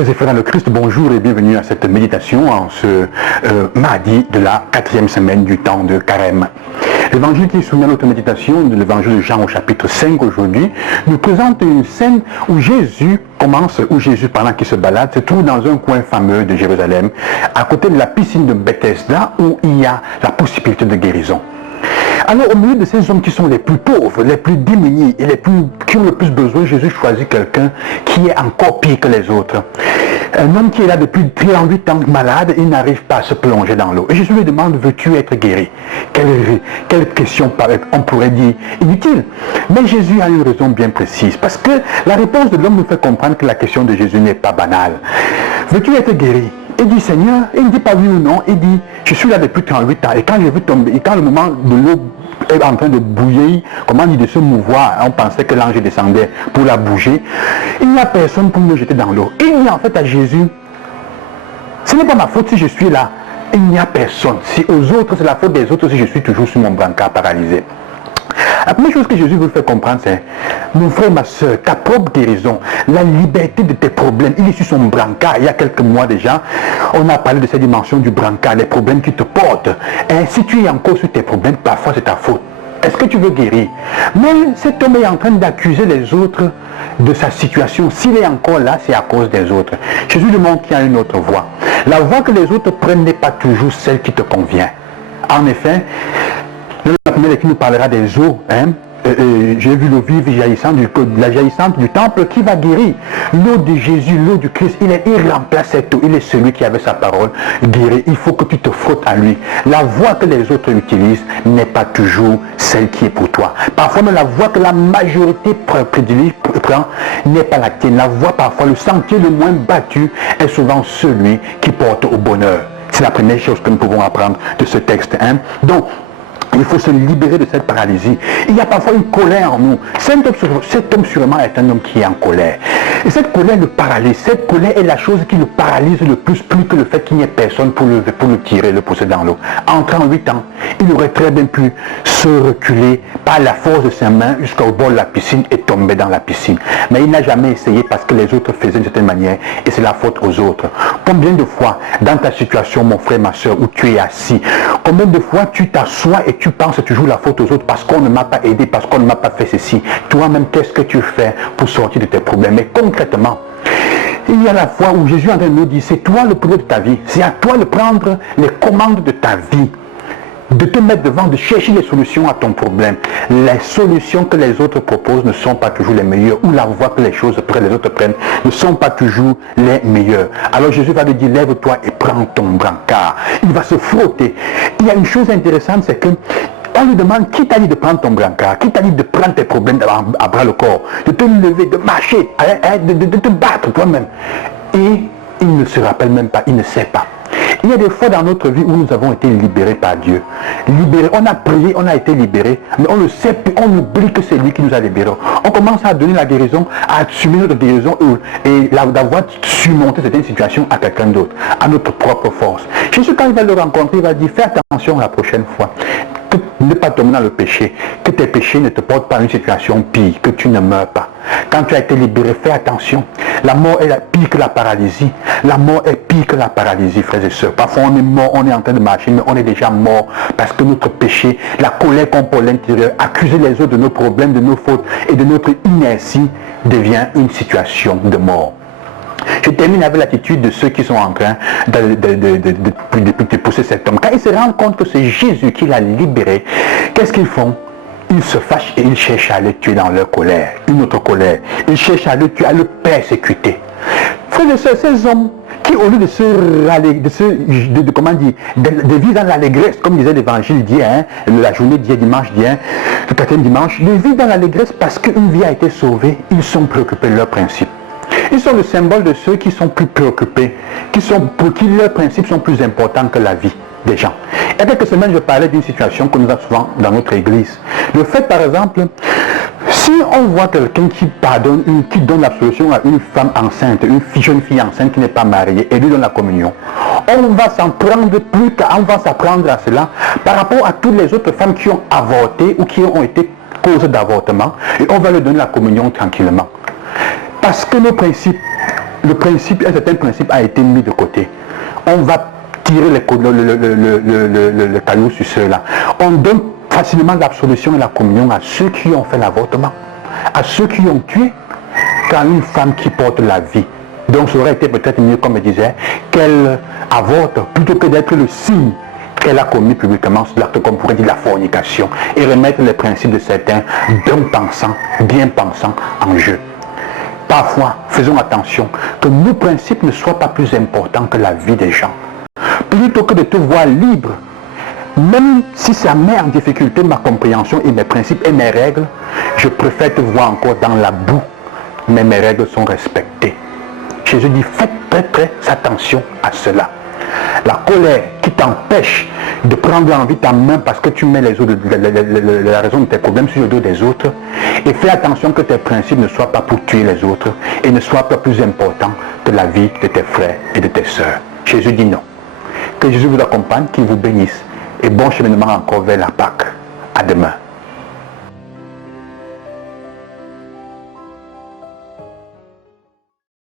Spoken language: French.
Chers et frères dans le Christ, bonjour et bienvenue à cette méditation en ce mardi de la 4e semaine du temps de Carême. L'évangile qui est soumis à notre méditation, l'évangile de Jean au chapitre 5 aujourd'hui, nous présente une scène où Jésus pendant qu'il se balade, se trouve dans un coin fameux de Jérusalem, à côté de la piscine de Bethesda, où il y a la possibilité de guérison. Alors au milieu de ces hommes qui sont les plus pauvres, les plus démunis et qui ont le plus besoin, Jésus choisit quelqu'un qui est encore pire que les autres. Un homme qui est là depuis 38 ans malade, il n'arrive pas à se plonger dans l'eau. Et Jésus lui demande, veux-tu être guéri? Quelle question on pourrait dire inutile. Mais Jésus a une raison bien précise. Parce que la réponse de l'homme nous fait comprendre que la question de Jésus n'est pas banale. Veux-tu être guéri? Il dit Seigneur, il ne dit pas oui ou non, il dit je suis là depuis 38 ans et quand j'ai vu tomber, et quand le moment de l'eau est en train de bouillir, comment dit de se mouvoir, on pensait que l'ange descendait pour la bouger, il n'y a personne pour me jeter dans l'eau. Il dit en fait à Jésus, ce n'est pas ma faute si je suis là, il n'y a personne. Si aux autres, c'est la faute des autres si je suis toujours sur mon brancard paralysé. La première chose que Jésus veut faire comprendre, c'est mon frère, ma soeur, ta propre guérison, la liberté de tes problèmes. Il est sur son brancard. Il y a quelques mois déjà, on a parlé de cette dimension du brancard, les problèmes qui te portent. Et si tu es encore sur tes problèmes, parfois c'est ta faute. Est-ce que tu veux guérir? Mais cet homme est en train d'accuser les autres de sa situation. S'il est encore là, c'est à cause des autres. Jésus lui montre qu'il y a une autre voie. La voie que les autres prennent n'est pas toujours celle qui te convient. En effet, la première qui nous parlera des eaux, j'ai vu l'eau vive jaillissante du temple qui va guérir. L'eau de Jésus, l'eau du Christ, il remplace cette eau. Il est celui qui avait sa parole guérie. Il faut que tu te frottes à lui. La voie que les autres utilisent n'est pas toujours celle qui est pour toi. Parfois même la voie que la majorité prend n'est pas la tienne. La voie parfois, le sentier le moins battu est souvent celui qui porte au bonheur. C'est la première chose que nous pouvons apprendre de ce texte. Donc, il faut se libérer de cette paralysie. Il y a parfois une colère en nous. Cet homme sûrement est un homme qui est en colère. Et cette colère le paralyse. Cette colère est la chose qui le paralyse le plus que le fait qu'il n'y ait personne pour le tirer, le pousser dans l'eau. En 38 ans, il aurait très bien pu se reculer par la force de ses mains jusqu'au bord de la piscine et tomber dans la piscine. Mais il n'a jamais essayé parce que les autres faisaient d'une certaine manière et c'est la faute aux autres. Combien de fois dans ta situation, mon frère, ma soeur, où tu es assis, combien de fois tu t'assois et tu penses toujours la faute aux autres parce qu'on ne m'a pas aidé, parce qu'on ne m'a pas fait ceci. Toi-même, qu'est-ce que tu fais pour sortir de tes problèmes? Mais concrètement, il y a la fois où Jésus est en train de nous dire, c'est toi le problème de ta vie. C'est à toi de prendre les commandes de ta vie, de te mettre devant, de chercher les solutions à ton problème. Les solutions que les autres proposent ne sont pas toujours les meilleures, ou la voie que les autres prennent ne sont pas toujours les meilleures. Alors Jésus va lui dire, lève-toi et prends ton brancard. Il va se frotter. Il y a une chose intéressante, c'est que on lui demande, qui t'a dit de prendre ton brancard? Qui t'a dit de prendre tes problèmes à bras le corps? De te lever, de marcher, de te battre toi-même? Et il ne se rappelle même pas, il ne sait pas. Il y a des fois dans notre vie où nous avons été libérés par Dieu. Libérés, on a prié, on a été libérés, mais on ne sait plus, on oublie que c'est lui qui nous a libérés. On commence à donner la guérison, à assumer notre guérison et d'avoir surmonté certaines situations à quelqu'un d'autre, à notre propre force. Jésus, quand il va le rencontrer, il va dire, fais attention la prochaine fois. Que ne pas tomber dans le péché, que tes péchés ne te portent pas à une situation pire, que tu ne meurs pas. Quand tu as été libéré, fais attention. La mort est pire que la paralysie. La mort est pire que la paralysie, frères et sœurs. Parfois on est mort, on est en train de marcher, mais on est déjà mort parce que notre péché, la colère qu'on porte à l'intérieur, accuser les autres de nos problèmes, de nos fautes et de notre inertie devient une situation de mort. Je termine avec l'attitude de ceux qui sont en train de pousser cet homme. Quand ils se rendent compte que c'est Jésus qui l'a libéré, qu'est-ce qu'ils font? Ils se fâchent et ils cherchent à le tuer dans leur colère, une autre colère. Ils cherchent à le tuer, à le persécuter. Frères et sœurs, ces hommes qui, au lieu de vivre dans l'allégresse, comme disait l'évangile d'hier, la journée d'hier, dimanche d'hier, le 4e dimanche, de vivre dans l'allégresse parce qu'une vie a été sauvée, ils sont préoccupés de leurs principes. Ils sont le symbole de ceux qui sont plus préoccupés, pour qui leurs principes sont plus importants que la vie des gens. Il y a quelques semaines, je parlais d'une situation que nous avons souvent dans notre église. Le fait, par exemple, si on voit quelqu'un qui donne l'absolution à une femme enceinte, une jeune fille enceinte qui n'est pas mariée, et lui donne la communion, on va s'en prendre on va s'apprendre à cela par rapport à toutes les autres femmes qui ont avorté ou qui ont été cause d'avortement, et on va leur donner la communion tranquillement. Parce que nos principes le principe, un certain principe a été mis de côté. On va tirer le caillou sur ceux-là. On donne facilement l'absolution et la communion à ceux qui ont fait l'avortement, à ceux qui ont tué, qu'à une femme qui porte la vie. Donc ça aurait été peut-être mieux, comme je disais, qu'elle avorte plutôt que d'être le signe qu'elle a commis publiquement ce l'acte, comme on pourrait dire, la fornication, et remettre les principes de certains bien pensants en jeu. Parfois, faisons attention que nos principes ne soient pas plus importants que la vie des gens. Plutôt que de te voir libre, même si ça met en difficulté ma compréhension et mes principes et mes règles, je préfère te voir encore dans la boue, mais mes règles sont respectées. Jésus dit, faites très attention à cela. La colère qui t'empêche de prendre en vie ta main parce que tu mets la raison de tes problèmes sur le dos des autres, et fais attention que tes principes ne soient pas pour tuer les autres et ne soient pas plus importants que la vie de tes frères et de tes sœurs. Jésus dit non. Que Jésus vous accompagne, qu'il vous bénisse, et bon cheminement encore vers la Pâque. À demain.